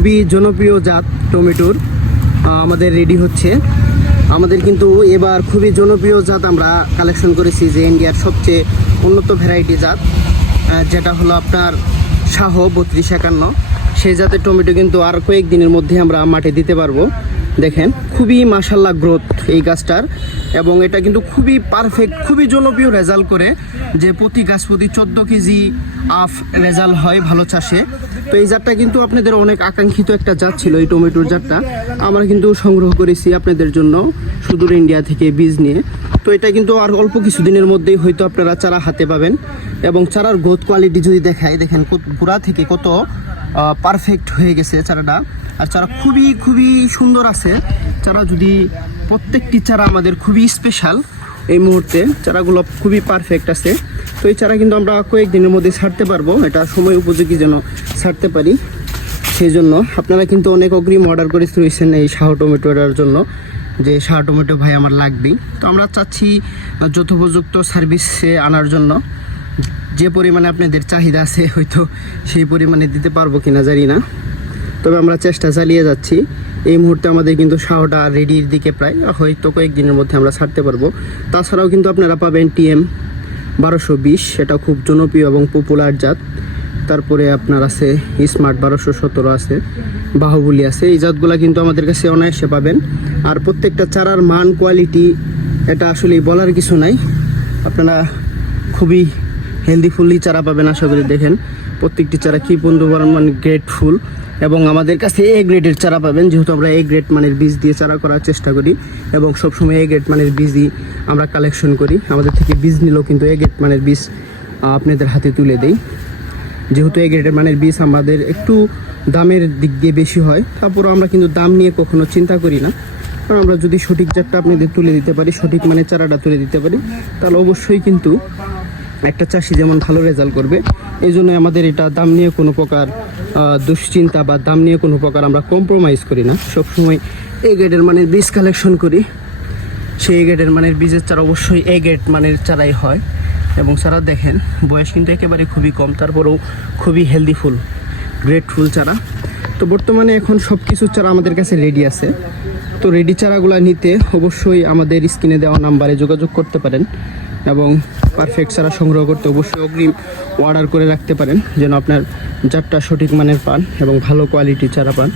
খুবই জনপ্রিয় জাত টমেটোর আমাদের রেডি হচ্ছে। আমাদের কিন্তু এবার খুবই জনপ্রিয় জাত আমরা কালেকশন করেছি যে ইন্ডিয়ার সবচেয়ে উন্নত ভ্যারাইটি জাত যেটা হলো আপনার শাহ বত্রিশ একান্ন। সেই জাতের টমেটো কিন্তু আর কয়েক দিনের মধ্যে আমরা মাঠে দিতে পারব। দেখেন, খুবই মাসাল্লাহ গ্রোথ এই গাছটার। এবং এটা কিন্তু খুবই পারফেক্ট খুবই জনপ্রিয় রেজাল্ট করে যে প্রতি গাছ প্রতি চোদ্দ কেজি আফ রেজাল্ট হয় ভালো চাষে। তো এই জাতটা কিন্তু আপনাদের অনেক আকাঙ্ক্ষিত একটা জাত ছিল এই টমেটোর জাতটা। আমরা কিন্তু সংগ্রহ করেছি আপনাদের জন্য সুদূর ইন্ডিয়া থেকে বীজ নিয়ে। তো এটা কিন্তু আর অল্প কিছুদিনের মধ্যেই হয়তো আপনারা চারা হাতে পাবেন। এবং চারার গ্রোথ কোয়ালিটি যদি দেখায় দেখেন গোড়া থেকে কত পারফেক্ট হয়ে গেছে চারাটা। আর চারা খুবই খুবই সুন্দর আছে। চারা যদি প্রত্যেকটি চারা আমাদের খুবই স্পেশাল এই মুহূর্তে, চারাগুলো খুবই পারফেক্ট আছে। তো এই চারা কিন্তু আমরা কয়েকদিনের মধ্যে ছাড়তে পারব। এটা সময় উপযোগী যেন ছাড়তে পারি। সেই জন্য আপনারা কিন্তু অনেক অগ্রিম অর্ডার করে রয়েছেন এই শাহ টমেটোটার জন্য, যে শাহ টমেটো ভাই আমার লাগবেই। তো আমরা চাচ্ছি যথোপযুক্ত সার্ভিসে আনার জন্য। যে পরিমাণে আপনাদের চাহিদা আছে, হয়তো সেই পরিমাণে দিতে পারব কিনা জানি না। তবে আমরা চেষ্টা চালিয়ে যাচ্ছি। এই মুহূর্তে আমাদের কিন্তু শাহটা রেডির দিকে প্রায় হয়তো কয়েকদিনের মধ্যে আমরা ছাড়তে পারব। তাছাড়াও কিন্তু আপনারা পাবেন টিএম বারোশো বিশ, সেটা খুব জনপ্রিয় এবং পপুলার জাত। তারপরে আপনার আছে স্মার্ট বারোশো সতেরো আছে, বাহুবলী আছে। এই জাতগুলো কিন্তু আমাদের কাছে অনায়াসে পাবেন। আর প্রত্যেকটা চারার মান কোয়ালিটি এটা আসলে বলার কিছু নাই। আপনারা খুবই হেলদি ফুললি চারা পাবেন আশা করি দেখেন। প্রত্যেকটি চারা কি মানে গ্রেট ফুল। এবং আমাদের কাছে এ গ্রেডের চারা পাবেন, যেহেতু আমরা এ গ্রেড মানের বীজ দিয়ে চারা করার চেষ্টা করি। এবং সবসময় এ গ্রেড মানের বীজই আমরা কালেকশন করি। আমাদের থেকে বীজ নিলেও কিন্তু এ গ্রেড মানের বীজ আপনাদের হাতে তুলে দেই। যেহেতু এ গ্রেডের মানের বীজ আমাদের একটু দামের দিক দিয়ে বেশি হয়, তারপরও আমরা কিন্তু দাম নিয়ে কখনো চিন্তা করি না। কারণ আমরা যদি সঠিক জাতটা আপনাদের তুলে দিতে পারি, সঠিক মানের চারাটা তুলে দিতে পারি, তাহলে অবশ্যই কিন্তু একটা চাষি যেমন ভালো রেজাল্ট করবে এই জন্য আমাদের এটা দাম নিয়ে কোনো প্রকার দুশ্চিন্তা বা দাম নিয়ে কোনো প্রকার আমরা কম্প্রোমাইজ করি না। সবসময় এই গেটের মানে বীজ কালেকশন করি। সেই গেটের মানের বীজের চারা অবশ্যই এ গ্রেড মানের চারাই হয়। এবং চারা দেখেন, বয়স কিন্তু একেবারে খুবই কম, তারপরেও খুবই হেলদি ফুল গ্রেট ফুল চারা। তো বর্তমানে এখন সব কিছু চারা আমাদের কাছে রেডি আছে। তো রেডি চারাগুলো নিতে অবশ্যই আমাদের স্ক্রিনে দেওয়া নাম্বারে যোগাযোগ করতে পারেন। এবং পারফেক্ট সারা সংগ্রহ করতে অবশ্যই অগ্রিম অর্ডার করে রাখতে পারেন যেন আপনার জাতটা সঠিক মানের পান এবং ভালো কোয়ালিটি চারা পান।